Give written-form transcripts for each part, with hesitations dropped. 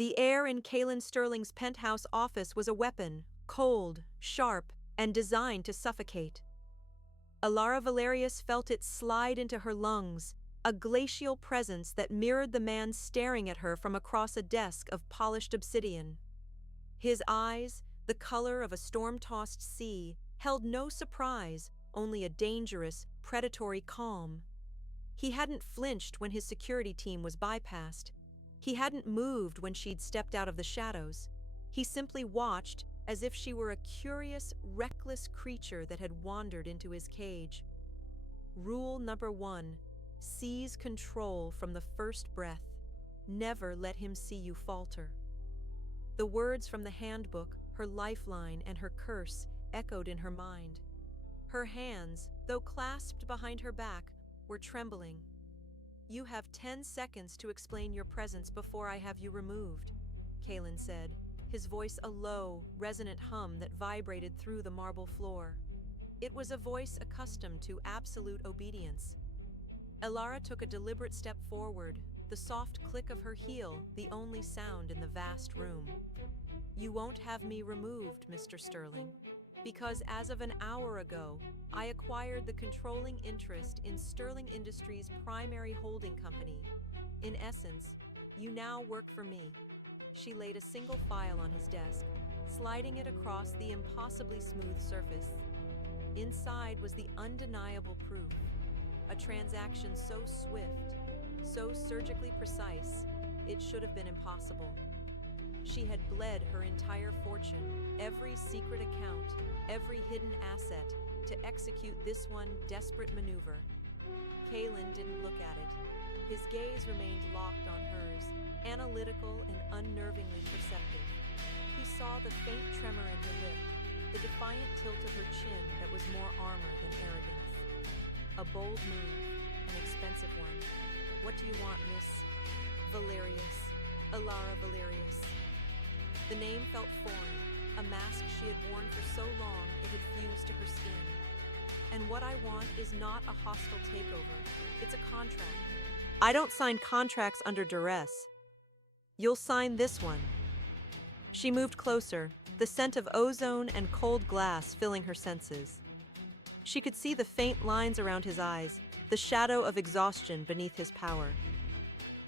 The air in Kaelin Sterling's penthouse office was a weapon, cold, sharp, and designed to suffocate. Alara Valerius felt it slide into her lungs, a glacial presence that mirrored the man staring at her from across a desk of polished obsidian. His eyes, the color of a storm-tossed sea, held no surprise, only a dangerous, predatory calm. He hadn't flinched when his security team was bypassed. He hadn't moved when she'd stepped out of the shadows. He simply watched as if she were a curious, reckless creature that had wandered into his cage. Rule number 1, seize control from the first breath. Never let him see you falter. The words from the handbook, her lifeline, and her curse echoed in her mind. Her hands, though clasped behind her back, were trembling. "You have 10 seconds to explain your presence before I have you removed," Kaelin said, his voice a low, resonant hum that vibrated through the marble floor. It was a voice accustomed to absolute obedience. Alara took a deliberate step forward, the soft click of her heel the only sound in the vast room. "You won't have me removed, Mr. Sterling, because as of an hour ago, I acquired the controlling interest in Sterling Industries' primary holding company. In essence, you now work for me." She laid a single file on his desk, sliding it across the impossibly smooth surface. Inside was the undeniable proof, a transaction so swift, so surgically precise, it should have been impossible. She had bled her entire fortune, every secret account, every hidden asset, to execute this one desperate maneuver. Kaelin didn't look at it. His gaze remained locked on hers, analytical and unnervingly perceptive. He saw the faint tremor in her lip, the defiant tilt of her chin that was more armor than arrogance. A bold move, an expensive one. "What do you want, Miss Valerius? Alara Valerius." The name felt foreign, a mask she had worn for so long it had fused to her skin. "And what I want is not a hostile takeover, it's a contract." "I don't sign contracts under duress. You'll sign this one." She moved closer, the scent of ozone and cold glass filling her senses. She could see the faint lines around his eyes, the shadow of exhaustion beneath his power.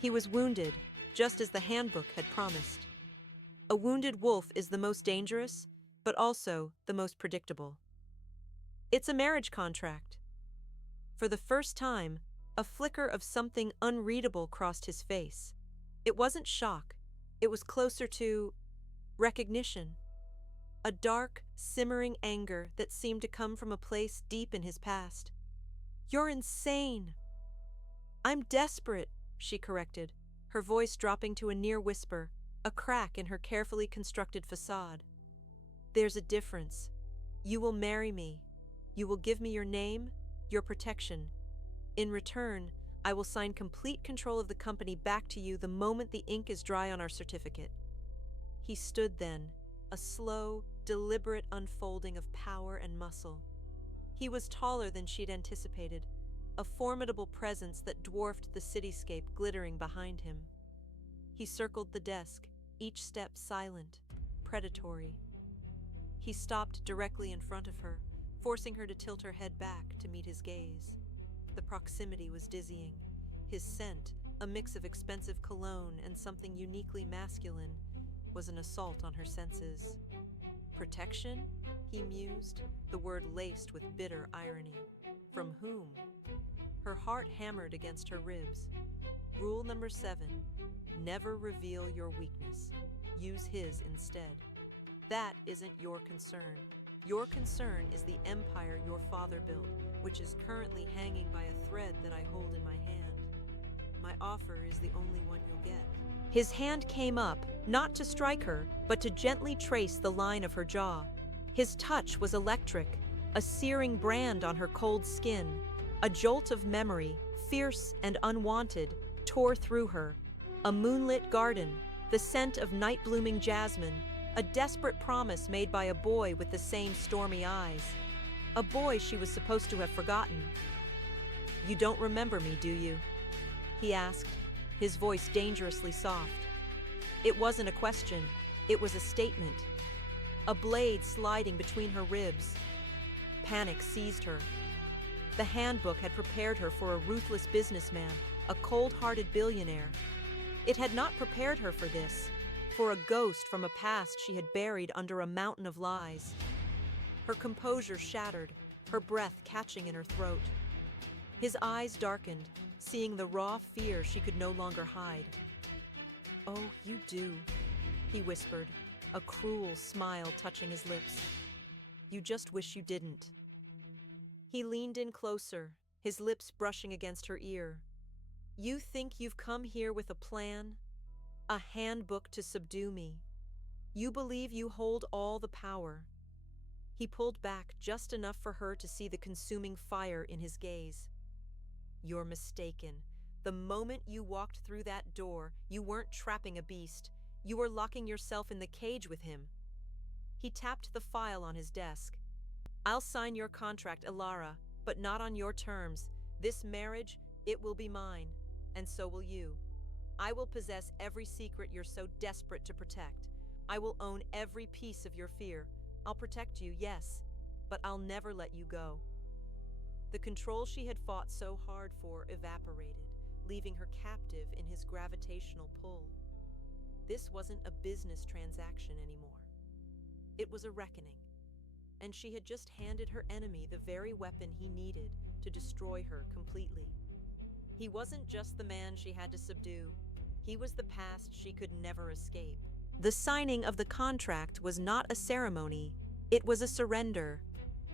He was wounded, just as the handbook had promised. A wounded wolf is the most dangerous, but also the most predictable. "It's a marriage contract." For the first time, a flicker of something unreadable crossed his face. It wasn't shock, it was closer to recognition. A dark, simmering anger that seemed to come from a place deep in his past. "You're insane." "I'm desperate," she corrected, her voice dropping to a near whisper, a crack in her carefully constructed facade. "There's a difference. You will marry me. You will give me your name, your protection. In return, I will sign complete control of the company back to you the moment the ink is dry on our certificate." He stood then, a slow, deliberate unfolding of power and muscle. He was taller than she'd anticipated, a formidable presence that dwarfed the cityscape glittering behind him. He circled the desk, each step silent, predatory. He stopped directly in front of her, forcing her to tilt her head back to meet his gaze. The proximity was dizzying. His scent, a mix of expensive cologne and something uniquely masculine, was an assault on her senses. "Protection?" he mused, the word laced with bitter irony. From whom? Her heart hammered against her ribs. Rule number 7, never reveal your weakness. Use his instead. That isn't your concern. Your concern is the empire your father built, which is currently hanging by a thread that I hold in my hand. My offer is the only one you'll get." His hand came up, not to strike her, but to gently trace the line of her jaw. His touch was electric, a searing brand on her cold skin. A jolt of memory, fierce and unwanted, tore through her. A moonlit garden, the scent of night-blooming jasmine, a desperate promise made by a boy with the same stormy eyes. A boy she was supposed to have forgotten. "You don't remember me, do you?" he asked, his voice dangerously soft. It wasn't a question, it was a statement. A blade sliding between her ribs. Panic seized her. The handbook had prepared her for a ruthless businessman, a cold-hearted billionaire. It had not prepared her for this, for a ghost from a past she had buried under a mountain of lies. Her composure shattered, her breath catching in her throat. His eyes darkened, seeing the raw fear she could no longer hide. "Oh, you do," he whispered, a cruel smile touching his lips. "You just wish you didn't." He leaned in closer, his lips brushing against her ear. "You think you've come here with a plan? A handbook to subdue me. You believe you hold all the power." He pulled back just enough for her to see the consuming fire in his gaze. "You're mistaken. The moment you walked through that door, you weren't trapping a beast. You were locking yourself in the cage with him." He tapped the file on his desk. "I'll sign your contract, Ilara, but not on your terms. This marriage, it will be mine, and so will you. I will possess every secret you're so desperate to protect. I will own every piece of your fear. I'll protect you, yes, but I'll never let you go." The control she had fought so hard for evaporated, leaving her captive in his gravitational pull. This wasn't a business transaction anymore. It was a reckoning, and she had just handed her enemy the very weapon he needed to destroy her completely. He wasn't just the man she had to subdue, he was the past she could never escape. The signing of the contract was not a ceremony, it was a surrender.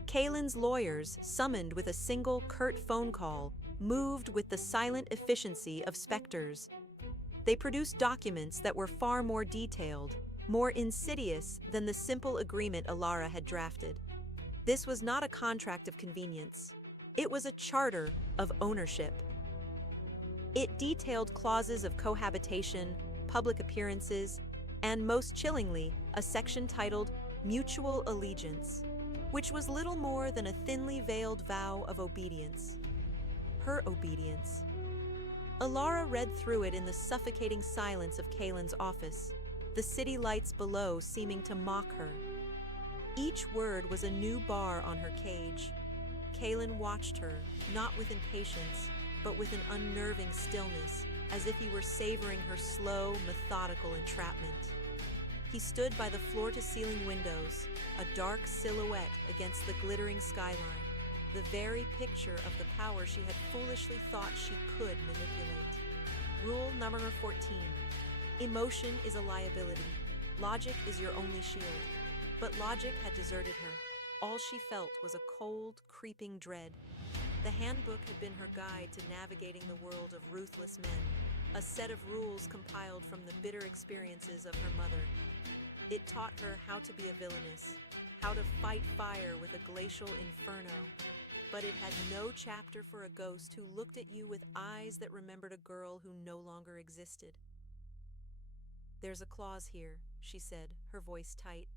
Kalen's lawyers, summoned with a single curt phone call, moved with the silent efficiency of specters. They produced documents that were far more detailed, more insidious than the simple agreement Ilara had drafted. This was not a contract of convenience. It was a charter of ownership. It detailed clauses of cohabitation, public appearances, and most chillingly, a section titled Mutual Allegiance, which was little more than a thinly veiled vow of obedience. Her obedience. Ilara read through it in the suffocating silence of Kalen's office, the city lights below seeming to mock her. Each word was a new bar on her cage. Kalen watched her, not with impatience, but with an unnerving stillness, as if he were savoring her slow, methodical entrapment. He stood by the floor-to-ceiling windows, a dark silhouette against the glittering skyline, the very picture of the power she had foolishly thought she could manipulate. Rule number 14. Emotion is a liability. Logic is your only shield. But logic had deserted her. All she felt was a cold, creeping dread. The handbook had been her guide to navigating the world of ruthless men, a set of rules compiled from the bitter experiences of her mother. It taught her how to be a villainess, how to fight fire with a glacial inferno, but it had no chapter for a ghost who looked at you with eyes that remembered a girl who no longer existed. "There's a clause here," she said, her voice tight,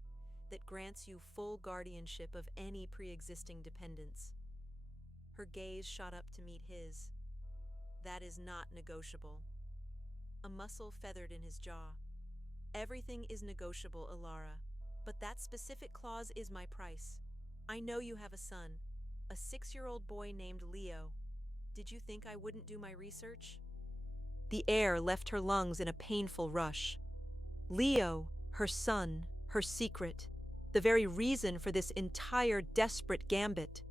"that grants you full guardianship of any pre-existing dependents." Her gaze shot up to meet his. "That is not negotiable." A muscle feathered in his jaw. "Everything is negotiable, Ilara, but that specific clause is my price. I know you have a son, a 6-year-old boy named Leo. Did you think I wouldn't do my research?" The air left her lungs in a painful rush. Leo, her son, her secret, the very reason for this entire desperate gambit.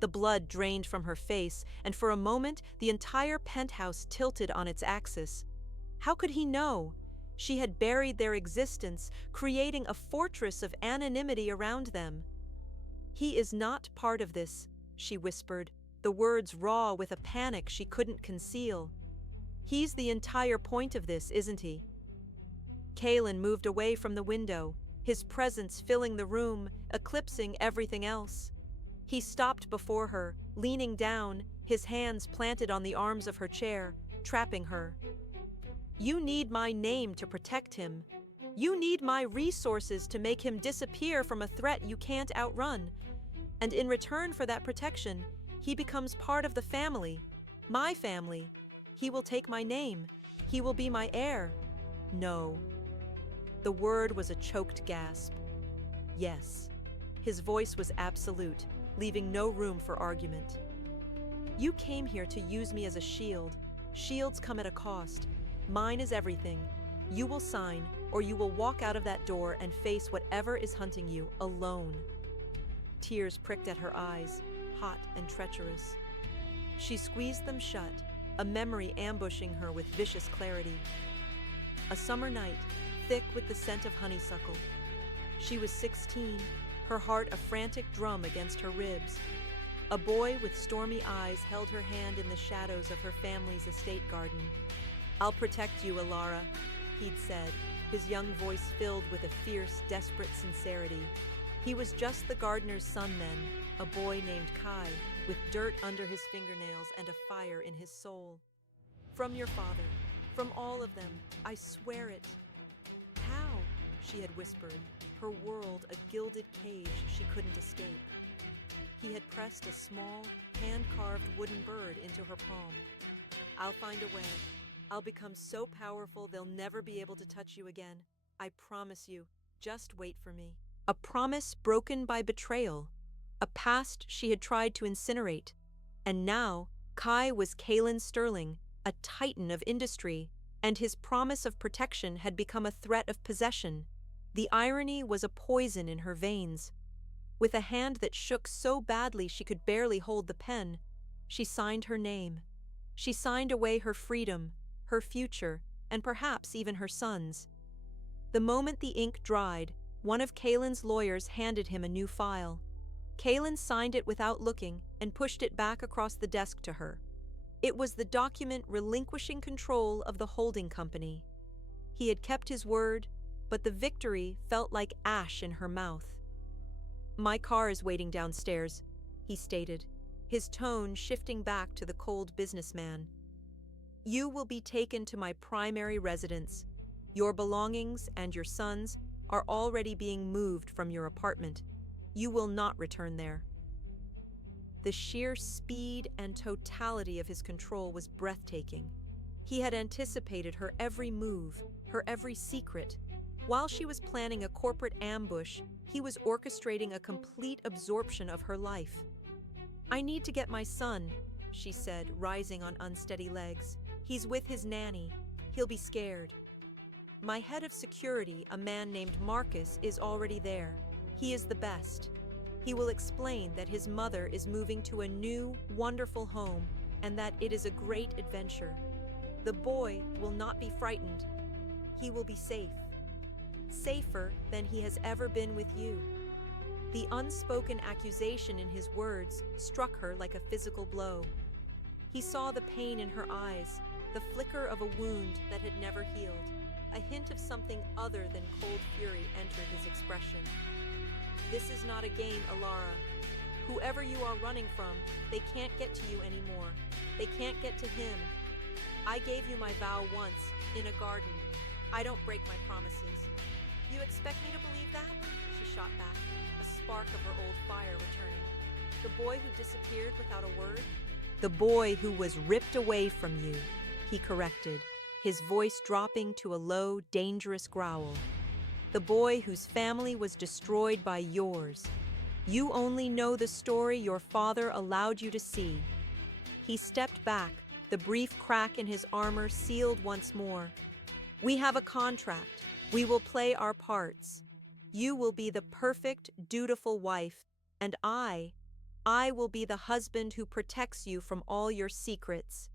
The blood drained from her face, and for a moment the entire penthouse tilted on its axis. How could he know? She had buried their existence, creating a fortress of anonymity around them. "He is not part of this," she whispered, the words raw with a panic she couldn't conceal. "He's the entire point of this, isn't he?" Kalen moved away from the window, his presence filling the room, eclipsing everything else. He stopped before her, leaning down, his hands planted on the arms of her chair, trapping her. "You need my name to protect him. You need my resources to make him disappear from a threat you can't outrun. And in return for that protection, he becomes part of the family, my family. He will take my name. He will be my heir." No. The word was a choked gasp. Yes. His voice was absolute, leaving no room for argument. You came here to use me as a shield. Shields come at a cost. Mine is everything. You will sign, or you will walk out of that door and face whatever is hunting you, alone. Tears pricked at her eyes, hot and treacherous. She squeezed them shut, a memory ambushing her with vicious clarity. A summer night, thick with the scent of honeysuckle. She was 16, her heart a frantic drum against her ribs. A boy with stormy eyes held her hand in the shadows of her family's estate garden. "I'll protect you, Alara," he'd said, his young voice filled with a fierce, desperate sincerity. He was just the gardener's son then, a boy named Kai, with dirt under his fingernails and a fire in his soul. "From your father, from all of them, I swear it." "How?" she had whispered, her world a gilded cage she couldn't escape. He had pressed a small, hand-carved wooden bird into her palm. "I'll find a way. I'll become so powerful they'll never be able to touch you again. I promise you. Just wait for me." A promise broken by betrayal. A past she had tried to incinerate. And now, Kai was Kalen Sterling, a titan of industry, and his promise of protection had become a threat of possession. The irony was a poison in her veins. With a hand that shook so badly she could barely hold the pen, she signed her name. She signed away her freedom, her future, and perhaps even her son's. The moment the ink dried, one of Kalen's lawyers handed him a new file. Kalen signed it without looking and pushed it back across the desk to her. It was the document relinquishing control of the holding company. He had kept his word, but the victory felt like ash in her mouth. "My car is waiting downstairs," he stated, his tone shifting back to the cold businessman. "You will be taken to my primary residence. Your belongings and your son's are already being moved from your apartment. You will not return there." The sheer speed and totality of his control was breathtaking. He had anticipated her every move, her every secret. While she was planning a corporate ambush, he was orchestrating a complete absorption of her life. "I need to get my son," she said, rising on unsteady legs. "He's with his nanny. He'll be scared." "My head of security, a man named Marcus, is already there. He is the best. He will explain that his mother is moving to a new, wonderful home and that it is a great adventure. The boy will not be frightened. He will be safe. Safer than he has ever been with you." The unspoken accusation in his words struck her like a physical blow. He saw the pain in her eyes, the flicker of a wound that had never healed. A hint of something other than cold fury entered his expression. "This is not a game, Alara. Whoever you are running from, they can't get to you anymore. They can't get to him. I gave you my vow once, in a garden. I don't break my promises. You expect me to believe that?" she shot back, a spark of her old fire returning. "The boy who disappeared without a word?" "The boy who was ripped away from you," he corrected, his voice dropping to a low, dangerous growl. "The boy whose family was destroyed by yours. You only know the story your father allowed you to see." He stepped back, the brief crack in his armor sealed once more. "We have a contract. We will play our parts. You will be the perfect, dutiful wife, and I will be the husband who protects you from all your secrets,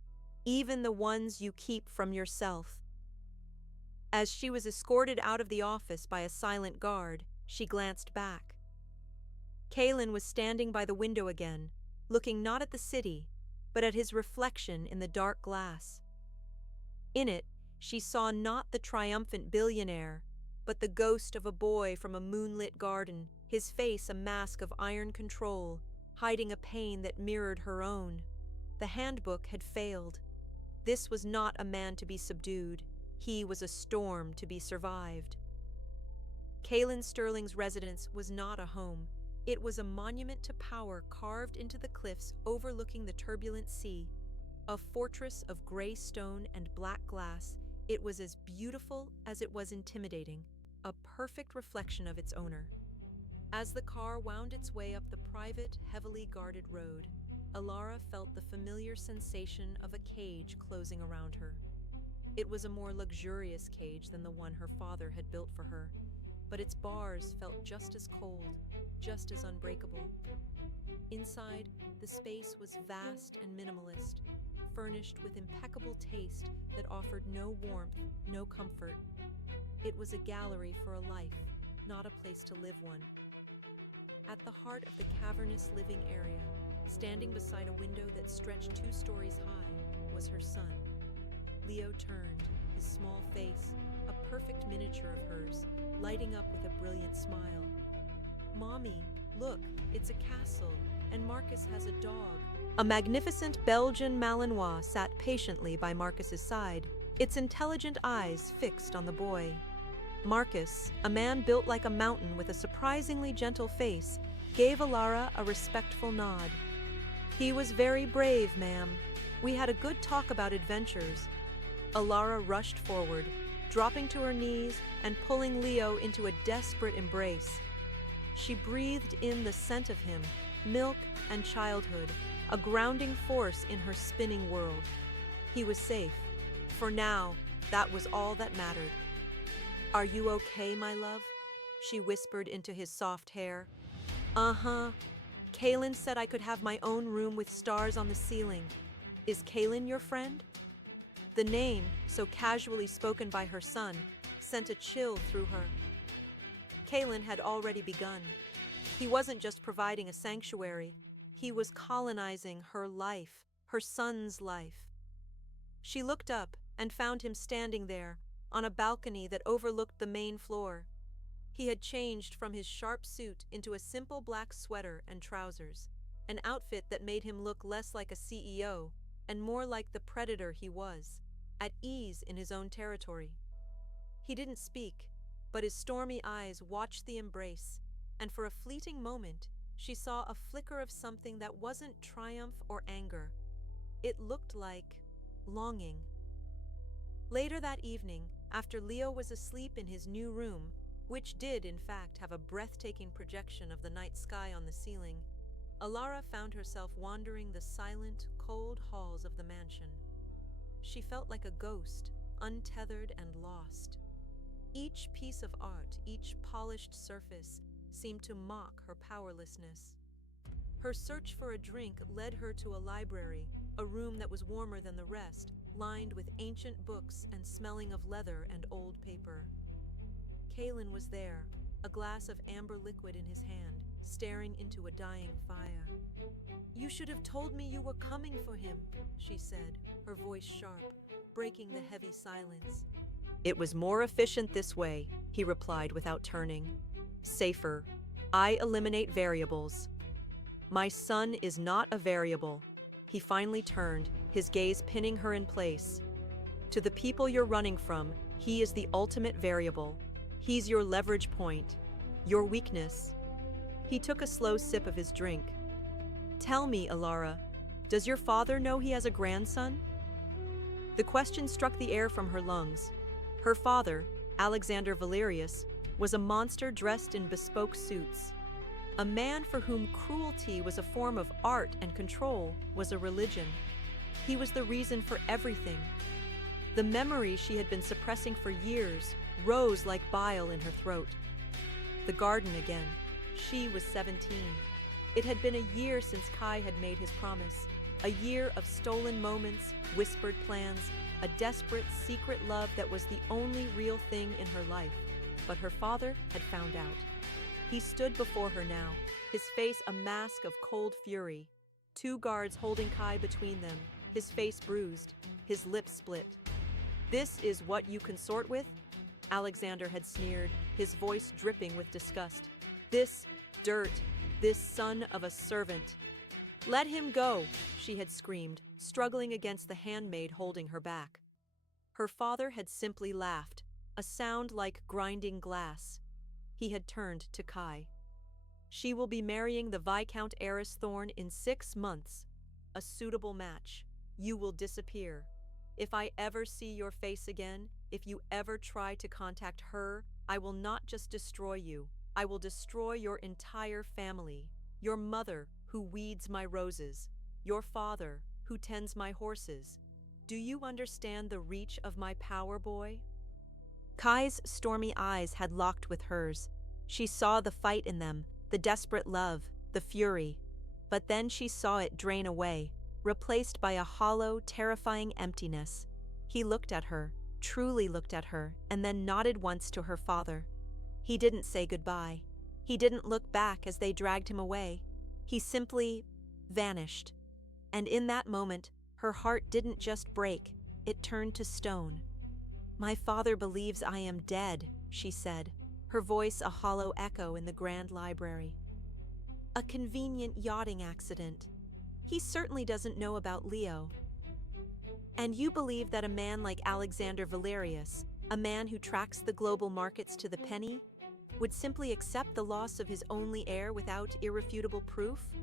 even the ones you keep from yourself." As she was escorted out of the office by a silent guard, she glanced back. Kalen was standing by the window again, looking not at the city, but at his reflection in the dark glass. In it, she saw not the triumphant billionaire, but the ghost of a boy from a moonlit garden, his face a mask of iron control, hiding a pain that mirrored her own. The handbook had failed. This was not a man to be subdued. He was a storm to be survived. Kalen Sterling's residence was not a home. It was a monument to power carved into the cliffs overlooking the turbulent sea, a fortress of gray stone and black glass It was as beautiful as it was intimidating, a perfect reflection of its owner. As the car wound its way up the private, heavily guarded road, Alara felt the familiar sensation of a cage closing around her. It was a more luxurious cage than the one her father had built for her, but its bars felt just as cold, just as unbreakable. Inside, the space was vast and minimalist, furnished with impeccable taste that offered no warmth, no comfort. It was a gallery for a life, not a place to live one. At the heart of the cavernous living area, standing beside a window that stretched 2 stories high, was her son. Leo turned, his small face, a perfect miniature of hers, lighting up with a brilliant smile. "Mommy, look, it's a castle, and Marcus has a dog." A magnificent Belgian Malinois sat patiently by Marcus's side, its intelligent eyes fixed on the boy. Marcus, a man built like a mountain with a surprisingly gentle face, gave Alara a respectful nod. "He was very brave, ma'am. We had a good talk about adventures." Alara rushed forward, dropping to her knees and pulling Leo into a desperate embrace. She breathed in the scent of him, milk and childhood, a grounding force in her spinning world. He was safe. For now, that was all that mattered. "Are you okay, my love?" she whispered into his soft hair. "Uh-huh. Kaylin said I could have my own room with stars on the ceiling. Is Kaylin your friend?" The name, so casually spoken by her son, sent a chill through her. Kaylin had already begun. He wasn't just providing a sanctuary, he was colonizing her life, her son's life. She looked up and found him standing there, on a balcony that overlooked the main floor. He had changed from his sharp suit into a simple black sweater and trousers, an outfit that made him look less like a CEO and more like the predator he was, at ease in his own territory. He didn't speak, but his stormy eyes watched the embrace, and for a fleeting moment, she saw a flicker of something that wasn't triumph or anger. It looked like longing. Later that evening, after Leo was asleep in his new room, which did, in fact, have a breathtaking projection of the night sky on the ceiling, Alara found herself wandering the silent, cold halls of the mansion. She felt like a ghost, untethered and lost. Each piece of art, each polished surface, seemed to mock her powerlessness. Her search for a drink led her to a library, a room that was warmer than the rest, lined with ancient books and smelling of leather and old paper. Kaylin was there, a glass of amber liquid in his hand, staring into a dying fire. "You should have told me you were coming for him," she said, her voice sharp, breaking the heavy silence. "It was more efficient this way," he replied without turning. "Safer. I eliminate variables." "My son is not a variable." He finally turned, his gaze pinning her in place. "To the people you're running from, he is the ultimate variable. He's your leverage point, your weakness." He took a slow sip of his drink. "Tell me, Alara, does your father know he has a grandson?" The question struck the air from her lungs. Her father, Alexander Valerius, was a monster dressed in bespoke suits. A man for whom cruelty was a form of art and control was a religion. He was the reason for everything. The memory she had been suppressing for years rose like bile in her throat. The garden again. She was 17. It had been a year since Kai had made his promise. A year of stolen moments, whispered plans, a desperate, secret love that was the only real thing in her life. But her father had found out. He stood before her now, his face a mask of cold fury. 2 guards holding Kai between them, his face bruised, his lips split. "This is what you consort with?" Alexander had sneered, his voice dripping with disgust. "This dirt, this son of a servant." "Let him go," she had screamed, struggling against the handmaid holding her back. Her father had simply laughed, a sound like grinding glass. He had turned to Kai. "She will be marrying the Viscount Heiress Thorne in 6 months. A suitable match. You will disappear." If I ever see your face again, if you ever try to contact her, I will not just destroy you, I will destroy your entire family. Your mother, who weeds my roses. Your father, who tends my horses. Do you understand the reach of my power, boy? Kai's stormy eyes had locked with hers. She saw the fight in them, the desperate love, the fury. But then she saw it drain away, replaced by a hollow, terrifying emptiness. He looked at her, truly looked at her, and then nodded once to her father. He didn't say goodbye. He didn't look back as they dragged him away. He simply vanished. And in that moment, her heart didn't just break, it turned to stone. "My father believes I am dead," she said, her voice a hollow echo in the grand library. "A convenient yachting accident. He certainly doesn't know about Leo." "And you believe that a man like Alexander Valerius, a man who tracks the global markets to the penny, would simply accept the loss of his only heir without irrefutable proof?"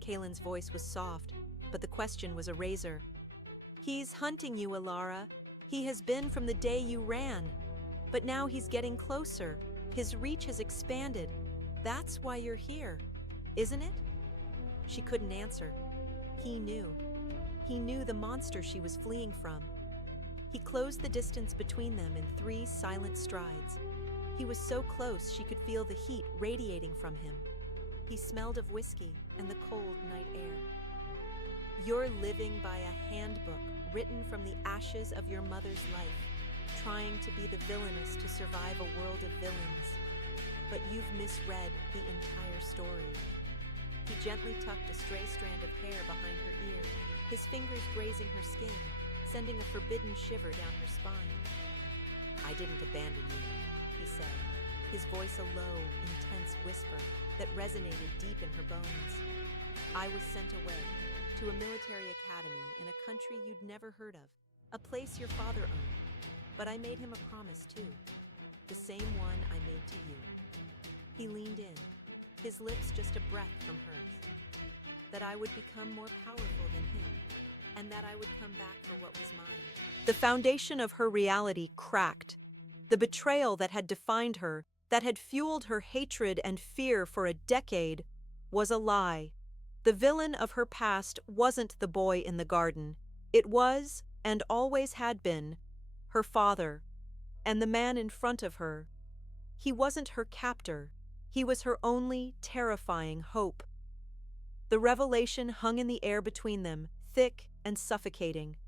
Kalen's voice was soft, but the question was a razor. "He's hunting you, Alara. He has been from the day you ran. But now he's getting closer. His reach has expanded. That's why you're here, isn't it?" She couldn't answer. He knew. He knew the monster she was fleeing from. He closed the distance between them in 3 silent strides. He was so close she could feel the heat radiating from him. He smelled of whiskey and the cold night air. "You're living by a handbook written from the ashes of your mother's life, trying to be the villainess to survive a world of villains. But you've misread the entire story." He gently tucked a stray strand of hair behind her ear, his fingers grazing her skin, sending a forbidden shiver down her spine. "I didn't abandon you," he said, his voice a low, intense whisper that resonated deep in her bones. "I was sent away, to a military academy in a country you'd never heard of, a place your father owned. But I made him a promise too, the same one I made to you." He leaned in, his lips just a breath from hers. "That I would become more powerful than him, and that I would come back for what was mine." The foundation of her reality cracked. The betrayal that had defined her, that had fueled her hatred and fear for a decade, was a lie. The villain of her past wasn't the boy in the garden. It was, and always had been, her father, and the man in front of her. He wasn't her captor. He was her only terrifying hope. The revelation hung in the air between them, thick and suffocating.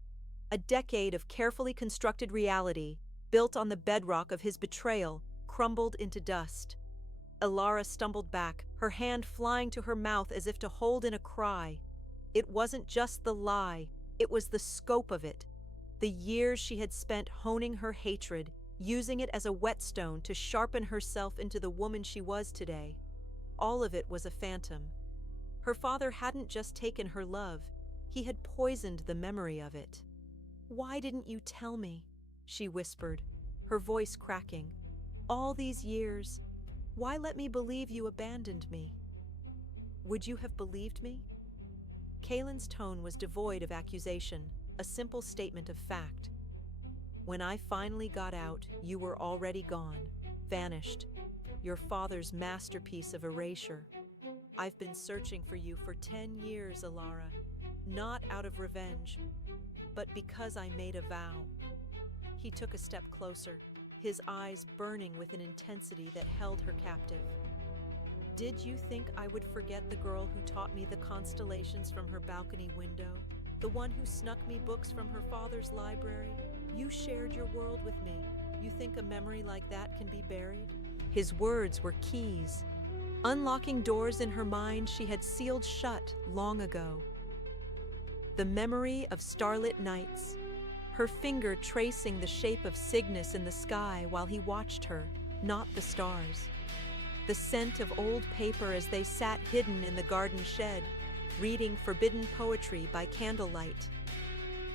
A decade of carefully constructed reality, built on the bedrock of his betrayal, crumbled into dust. Alara stumbled back, her hand flying to her mouth as if to hold in a cry. It wasn't just the lie, it was the scope of it. The years she had spent honing her hatred, using it as a whetstone to sharpen herself into the woman she was today. All of it was a phantom. Her father hadn't just taken her love, he had poisoned the memory of it. "Why didn't you tell me?" she whispered, her voice cracking. "All these years, why let me believe you abandoned me?" "Would you have believed me?" Kalen's tone was devoid of accusation, a simple statement of fact. "When I finally got out, you were already gone, vanished. Your father's masterpiece of erasure. I've been searching for you for 10 years, Alara. Not out of revenge, but because I made a vow." He took a step closer, his eyes burning with an intensity that held her captive. "Did you think I would forget the girl who taught me the constellations from her balcony window? The one who snuck me books from her father's library? You shared your world with me. You think a memory like that can be buried?" His words were keys, unlocking doors in her mind she had sealed shut long ago. The memory of starlit nights, her finger tracing the shape of Cygnus in the sky while he watched her, not the stars. The scent of old paper as they sat hidden in the garden shed, reading forbidden poetry by candlelight.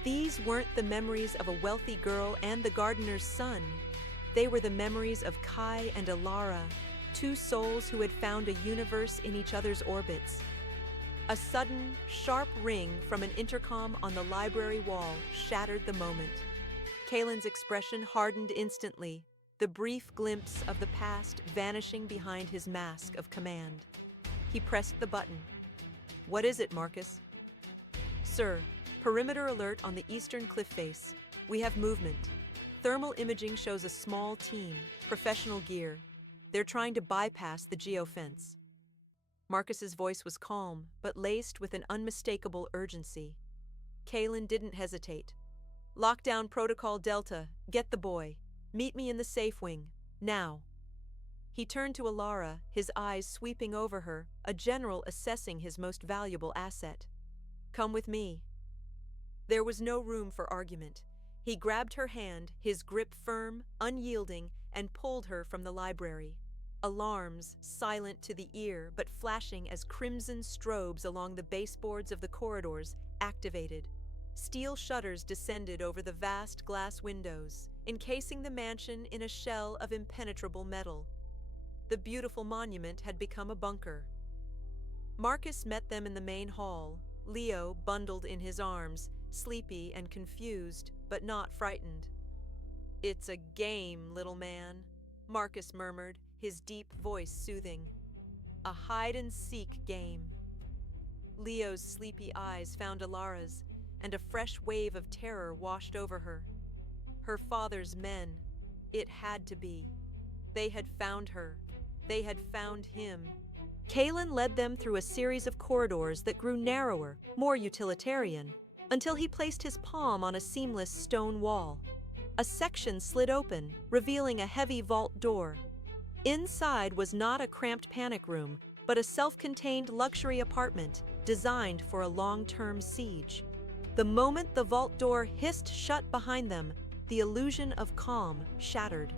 These weren't the memories of a wealthy girl and the gardener's son. They were the memories of Kai and Alara, 2 souls who had found a universe in each other's orbits. A sudden, sharp ring from an intercom on the library wall shattered the moment. Kalen's expression hardened instantly, the brief glimpse of the past vanishing behind his mask of command. He pressed the button. "What is it, Marcus?" "Sir, perimeter alert on the eastern cliff face. We have movement. Thermal imaging shows a small team, professional gear. They're trying to bypass the geofence." Marcus's voice was calm, but laced with an unmistakable urgency. Kalen didn't hesitate. "Lockdown Protocol Delta, get the boy. Meet me in the safe wing, now." He turned to Alara, his eyes sweeping over her, a general assessing his most valuable asset. "Come with me." There was no room for argument. He grabbed her hand, his grip firm, unyielding, and pulled her from the library. Alarms, silent to the ear but flashing as crimson strobes along the baseboards of the corridors, activated. Steel shutters descended over the vast glass windows, encasing the mansion in a shell of impenetrable metal. The beautiful monument had become a bunker. Marcus met them in the main hall, Leo bundled in his arms, sleepy and confused, but not frightened. "It's a game, little man," Marcus murmured, his deep voice soothing. "A hide-and-seek game." Leo's sleepy eyes found Alara's, and a fresh wave of terror washed over her. Her father's men. It had to be. They had found her. They had found him. Kalen led them through a series of corridors that grew narrower, more utilitarian, until he placed his palm on a seamless stone wall. A section slid open, revealing a heavy vault door. Inside was not a cramped panic room, but a self-contained luxury apartment designed for a long-term siege. The moment the vault door hissed shut behind them, the illusion of calm shattered.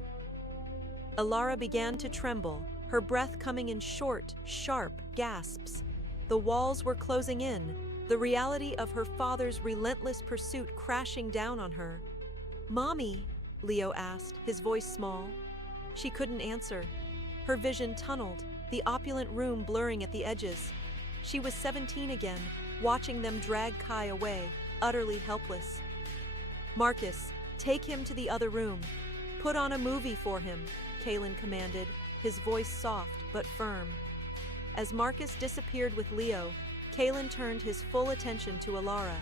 Alara began to tremble, her breath coming in short, sharp gasps. The walls were closing in, the reality of her father's relentless pursuit crashing down on her. "Mommy?" Leo asked, his voice small. She couldn't answer. Her vision tunneled, the opulent room blurring at the edges. She was 17 again, watching them drag Kai away, utterly helpless. "Marcus, take him to the other room. Put on a movie for him," Kalen commanded, his voice soft but firm. As Marcus disappeared with Leo, Kalen turned his full attention to Alara.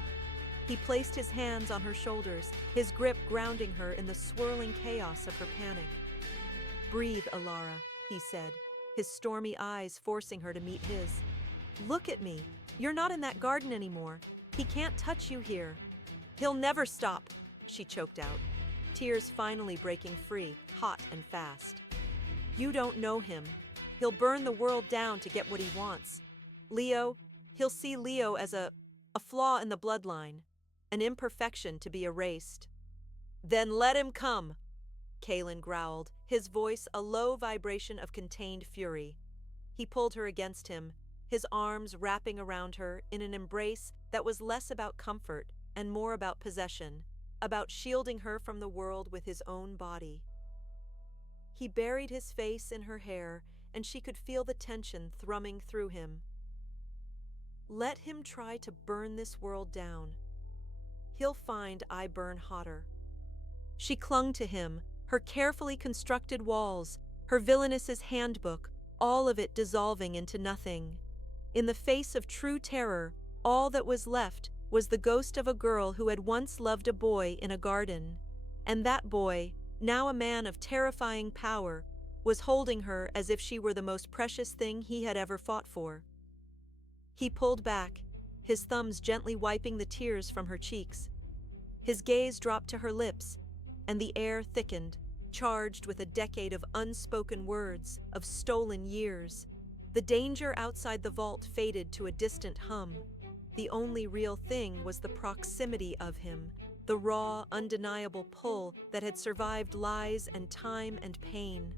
He placed his hands on her shoulders, his grip grounding her in the swirling chaos of her panic. "Breathe, Alara," he said, his stormy eyes forcing her to meet his. "Look at me. You're not in that garden anymore. He can't touch you here." "He'll never stop," she choked out, tears finally breaking free, hot and fast. "You don't know him. He'll burn the world down to get what he wants. He'll see Leo as a flaw in the bloodline, an imperfection to be erased." "Then let him come," Kalen growled, his voice a low vibration of contained fury. He pulled her against him, his arms wrapping around her in an embrace that was less about comfort and more about possession, about shielding her from the world with his own body. He buried his face in her hair, and she could feel the tension thrumming through him. "Let him try to burn this world down. He'll find I burn hotter." She clung to him, her carefully constructed walls, her Villainess's handbook, all of it dissolving into nothing. In the face of true terror, all that was left was the ghost of a girl who had once loved a boy in a garden. And that boy, now a man of terrifying power, was holding her as if she were the most precious thing he had ever fought for. He pulled back, his thumbs gently wiping the tears from her cheeks. His gaze dropped to her lips, and the air thickened, charged with a decade of unspoken words, of stolen years. The danger outside the vault faded to a distant hum. The only real thing was the proximity of him, the raw, undeniable pull that had survived lies and time and pain.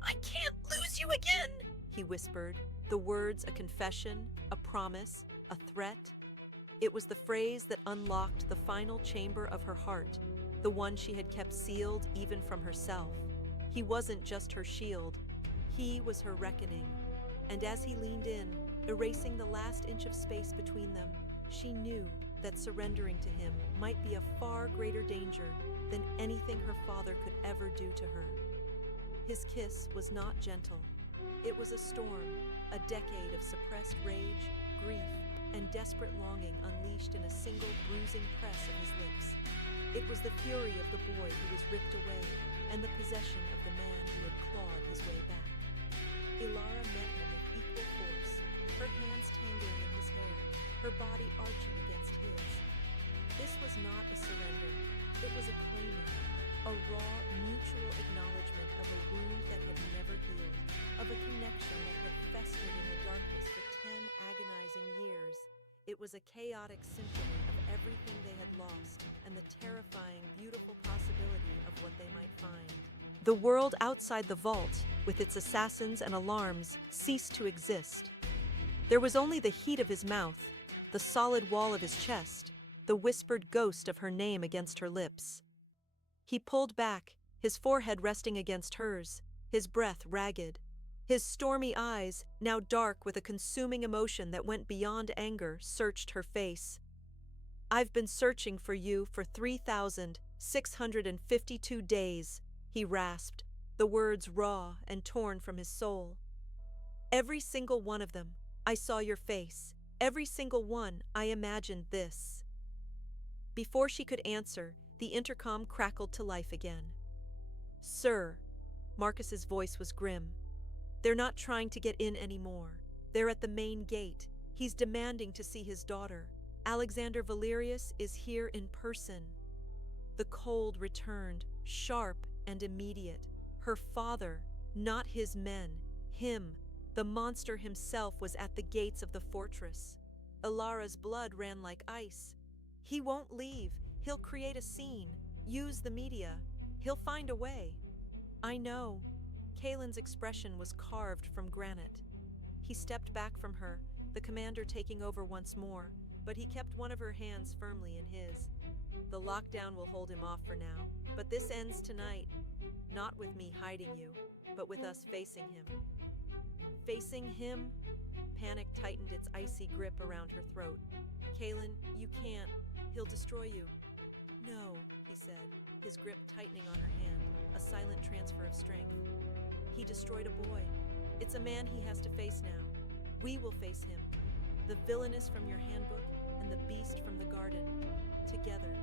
"I can't lose you again," he whispered, the words a confession, a promise, a threat. It was the phrase that unlocked the final chamber of her heart, the one she had kept sealed even from herself. He wasn't just her shield, he was her reckoning. And as he leaned in, erasing the last inch of space between them. She knew that surrendering to him might be a far greater danger than anything her father could ever do to her. His kiss was not gentle. It was a storm, a decade of suppressed rage, grief, and desperate longing unleashed in a single bruising press of his lips. It was the fury of the boy who was ripped away, and the possession of the man who had clawed his way back. Ilara met him with equal force, her hands tangling in his hair, her body arching against his. This was not a surrender, it was a claiming, a raw, mutual acknowledgement of a wound that had never healed, of a connection that had festered in the darkness for 10 agonizing years. It was a chaotic symphony of everything they had lost and the terrifying, beautiful possibility of what they might find. The world outside the vault, with its assassins and alarms, ceased to exist. There was only the heat of his mouth, the solid wall of his chest, the whispered ghost of her name against her lips. He pulled back, his forehead resting against hers, his breath ragged. His stormy eyes, now dark with a consuming emotion that went beyond anger, searched her face. "I've been searching for you for 3,652 days, he rasped, the words raw and torn from his soul. "Every single one of them, I saw your face. Every single one, I imagined this." Before she could answer, the intercom crackled to life again. "Sir," Marcus's voice was grim. "They're not trying to get in anymore. They're at the main gate. He's demanding to see his daughter. Alexander Valerius is here in person." The cold returned, sharp and immediate. Her father, not his men, him, the monster himself, was at the gates of the fortress. Ilara's blood ran like ice. "He won't leave. He'll create a scene. Use the media. He'll find a way." "I know." Kaelin's expression was carved from granite. He stepped back from her, the commander taking over once more, but he kept one of her hands firmly in his. "The lockdown will hold him off for now, but this ends tonight. Not with me hiding you, but with us facing him." "Facing him?" Panic tightened its icy grip around her throat. "Kaelin, you can't. He'll destroy you." "No," he said, his grip tightening on her hand, a silent transfer of strength. "He destroyed a boy. It's a man he has to face now. We will face him. The villainess from your handbook and the beast from the garden. Together."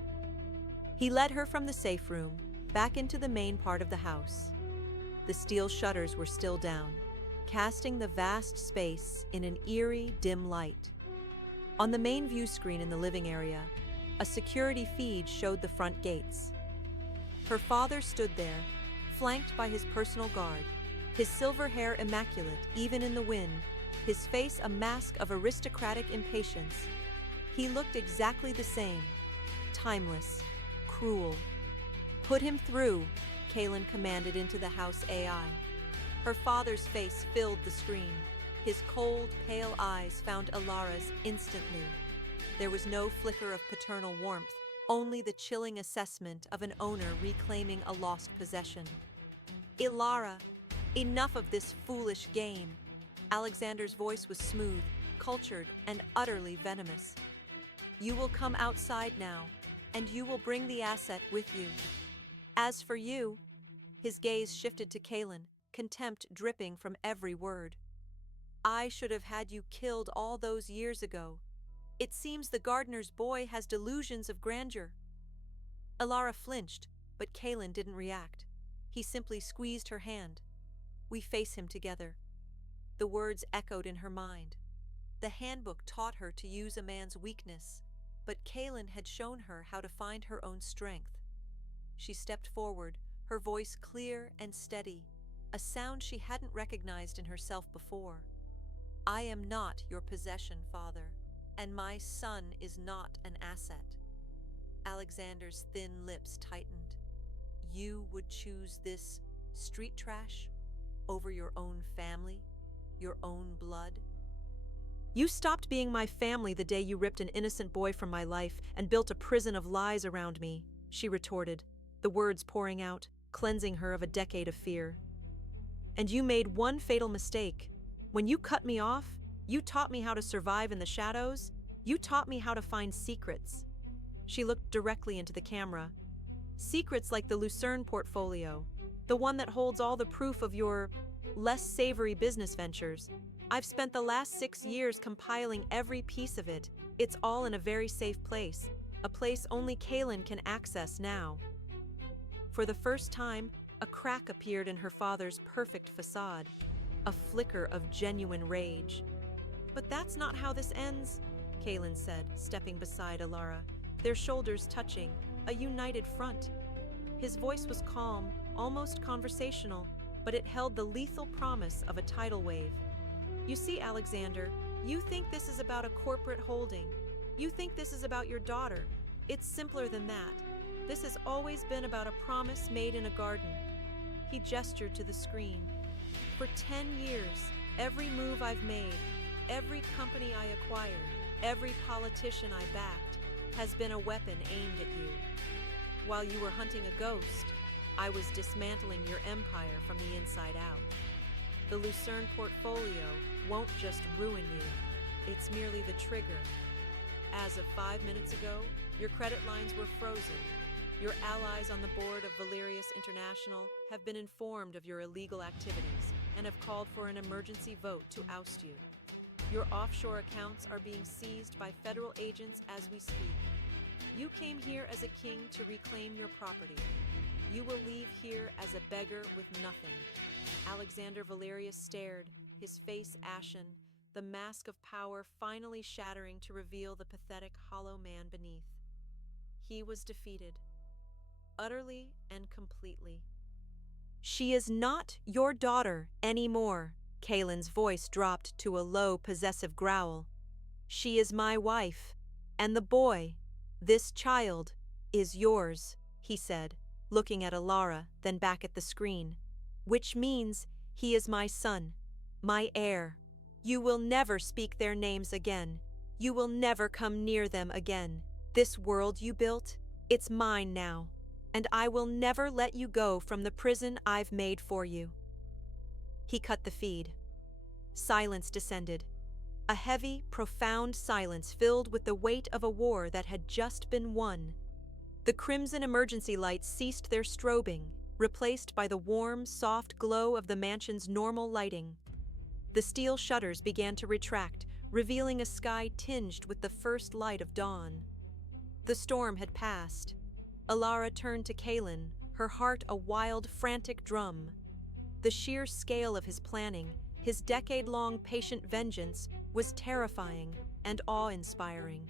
He led her from the safe room, back into the main part of the house. The steel shutters were still down, casting the vast space in an eerie, dim light. On the main view screen in the living area, a security feed showed the front gates. Her father stood there, flanked by his personal guard, his silver hair immaculate even in the wind, his face a mask of aristocratic impatience. He looked exactly the same, timeless, cruel. "Put him through," Kaelin commanded into the house AI. Her father's face filled the screen. His cold, pale eyes found Ilara's instantly. There was no flicker of paternal warmth, only the chilling assessment of an owner reclaiming a lost possession. "Ilara, enough of this foolish game." Alexander's voice was smooth, cultured, and utterly venomous. "You will come outside now, and you will bring the asset with you. As for you," his gaze shifted to Kaelin, contempt dripping from every word. "I should have had you killed all those years ago. It seems the gardener's boy has delusions of grandeur." Ilara flinched, but Kaelin didn't react. He simply squeezed her hand. "We face him together." The words echoed in her mind. The handbook taught her to use a man's weakness, but Kaelin had shown her how to find her own strength. She stepped forward, her voice clear and steady, a sound she hadn't recognized in herself before. "I am not your possession, father, and my son is not an asset." Alexander's thin lips tightened. "You would choose this street trash over your own family, your own blood?" "You stopped being my family the day you ripped an innocent boy from my life and built a prison of lies around me," she retorted, the words pouring out, cleansing her of a decade of fear. "And you made one fatal mistake. When you cut me off, You taught me how to survive in the shadows. You taught me how to find secrets." She looked directly into the camera. "Secrets like the Lucerne portfolio, the one that holds all the proof of your less savory business ventures. I've spent the last 6 years compiling every piece of it. It's all in a very safe place, a place only Kaylin can access now." For the first time, a crack appeared in her father's perfect facade, a flicker of genuine rage. "But that's not how this ends," Kaylin said, stepping beside Alara, their shoulders touching, a united front. His voice was calm, almost conversational, but it held the lethal promise of a tidal wave. "You see, Alexander, you think this is about a corporate holding. You think this is about your daughter. It's simpler than that. This has always been about a promise made in a garden." He gestured to the screen. "For 10 years, every move I've made, every company I acquired, every politician I backed, has been a weapon aimed at you. While you were hunting a ghost, I was dismantling your empire from the inside out. The Lucerne portfolio won't just ruin you, it's merely the trigger. As of 5 minutes ago, your credit lines were frozen. Your allies on the board of Villainess International have been informed of your illegal activities and have called for an emergency vote to oust you. Your offshore accounts are being seized by federal agents as we speak. You came here as a king to reclaim your property. You will leave here as a beggar with nothing." Alexander Valerius stared, his face ashen, the mask of power finally shattering to reveal the pathetic, hollow man beneath. He was defeated, utterly and completely. "She is not your daughter anymore." Kaylin's voice dropped to a low, possessive growl. "She is my wife, and the boy, this child, is yours," he said, looking at Alara, then back at the screen. "Which means he is my son, my heir. You will never speak their names again. You will never come near them again. This world you built, it's mine now, and I will never let you go from the prison I've made for you." He cut the feed. Silence descended. A heavy, profound silence filled with the weight of a war that had just been won. The crimson emergency lights ceased their strobing, replaced by the warm, soft glow of the mansion's normal lighting. The steel shutters began to retract, revealing a sky tinged with the first light of dawn. The storm had passed. Alara turned to Kaylin, her heart a wild, frantic drum. The sheer scale of his planning, his decade-long patient vengeance, was terrifying and awe-inspiring.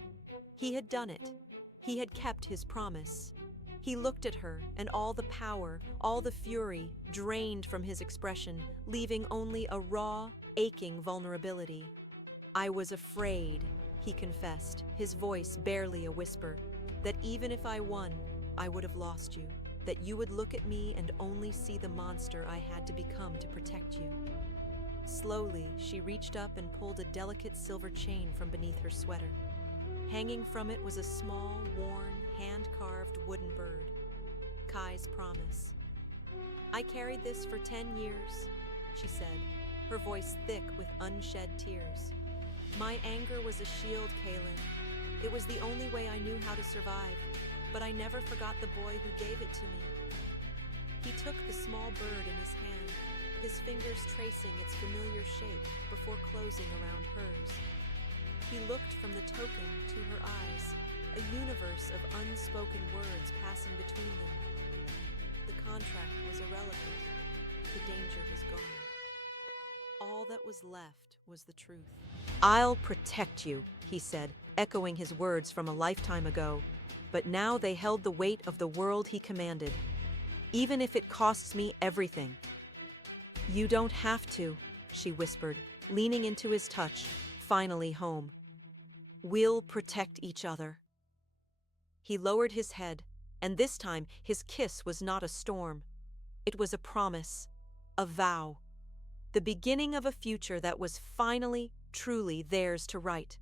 He had done it. He had kept his promise. He looked at her, and all the power, all the fury, drained from his expression, leaving only a raw, aching vulnerability. "I was afraid," he confessed, his voice barely a whisper, "that even if I won, I would have lost you, that you would look at me and only see the monster I had to become to protect you." Slowly, she reached up and pulled a delicate silver chain from beneath her sweater. Hanging from it was a small, worn, hand-carved wooden bird. Kai's promise. "I carried this for 10 years, she said, her voice thick with unshed tears. "My anger was a shield, Kaylin. It was the only way I knew how to survive, but I never forgot the boy who gave it to me." He took the small bird in his hand, his fingers tracing its familiar shape before closing around hers. He looked from the token to her eyes, a universe of unspoken words passing between them. The contract was irrelevant. The danger was gone. All that was left was the truth. "I'll protect you," he said, echoing his words from a lifetime ago. But now they held the weight of the world he commanded. "Even if it costs me everything." "You don't have to," she whispered, leaning into his touch, finally home. "We'll protect each other." He lowered his head, and this time his kiss was not a storm. It was a promise, a vow, the beginning of a future that was finally, truly theirs to write.